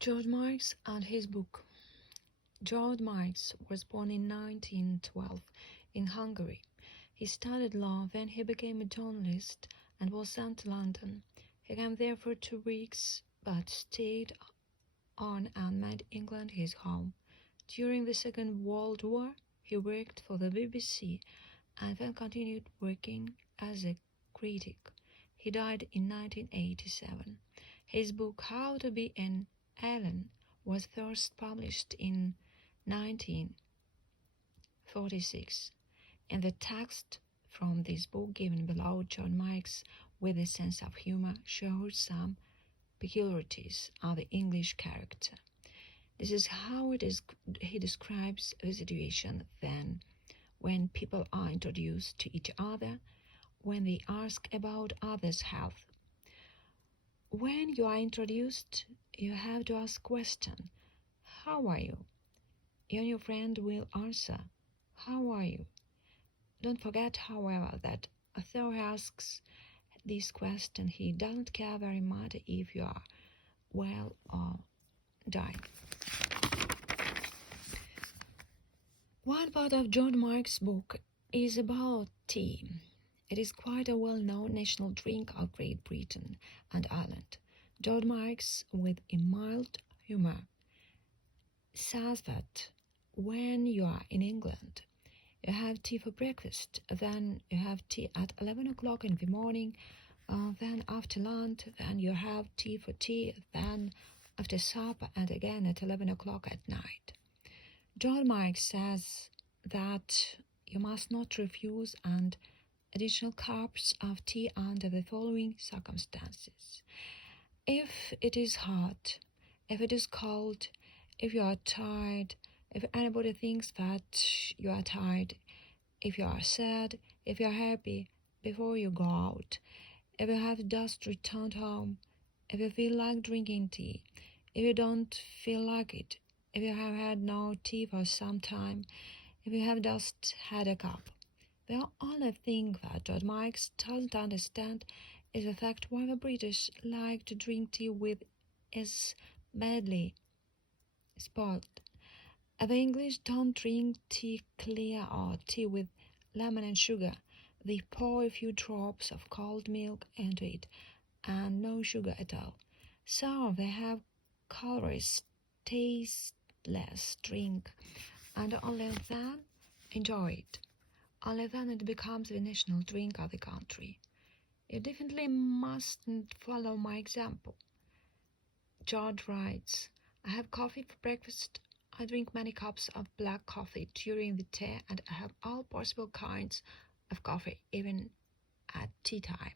George Marx and his book. George Marx was born in 1912 in Hungary. He studied law, then he became a journalist and was sent to London. He came there for 2 weeks, but stayed on and made England his home. During the Second World War, he worked for the BBC and then continued working as a critic. He died in 1987. His book, How to Be an Alien, was first published in 1946. In the text from this book given below, John Marx, with a sense of humor, shows some peculiarities of the English character. This is how he describes the situation then, when people are introduced to each other, when they ask about others' health. When you are introduced, you have to ask question, how are you? And your friend will answer, how are you? Don't forget, however, that although he asks this question, he doesn't care very much if you are well or dying. One part of George Marx's book is about tea. It is quite a well-known national drink of Great Britain and Ireland. George Marx, with a mild humor, says that when you are in England, you have tea for breakfast, then you have tea at 11 o'clock in the morning, then after lunch, then you have tea for tea, then after supper, and again at 11 o'clock at night. John Marx says that you must not refuse an additional cups of tea under the following circumstances. If it is hot, if it is cold, if you are tired, if anybody thinks that you are tired, if you are sad, if you are happy, before you go out, if you have just returned home, if you feel like drinking tea, if you don't feel like it, if you have had no tea for some time, if you have just had a cup. The only thing that George Marx doesn't understand is the fact why the British like to drink tea with is badly spoiled. The English don't drink tea clear or tea with lemon and sugar. They pour a few drops of cold milk into it and no sugar at all. So they have colorless, tasteless drink, and only then enjoy it. Only then it becomes the national drink of the country. You definitely mustn't follow my example. George writes, I have coffee for breakfast. I drink many cups of black coffee during the day, and I have all possible kinds of coffee, even at tea time.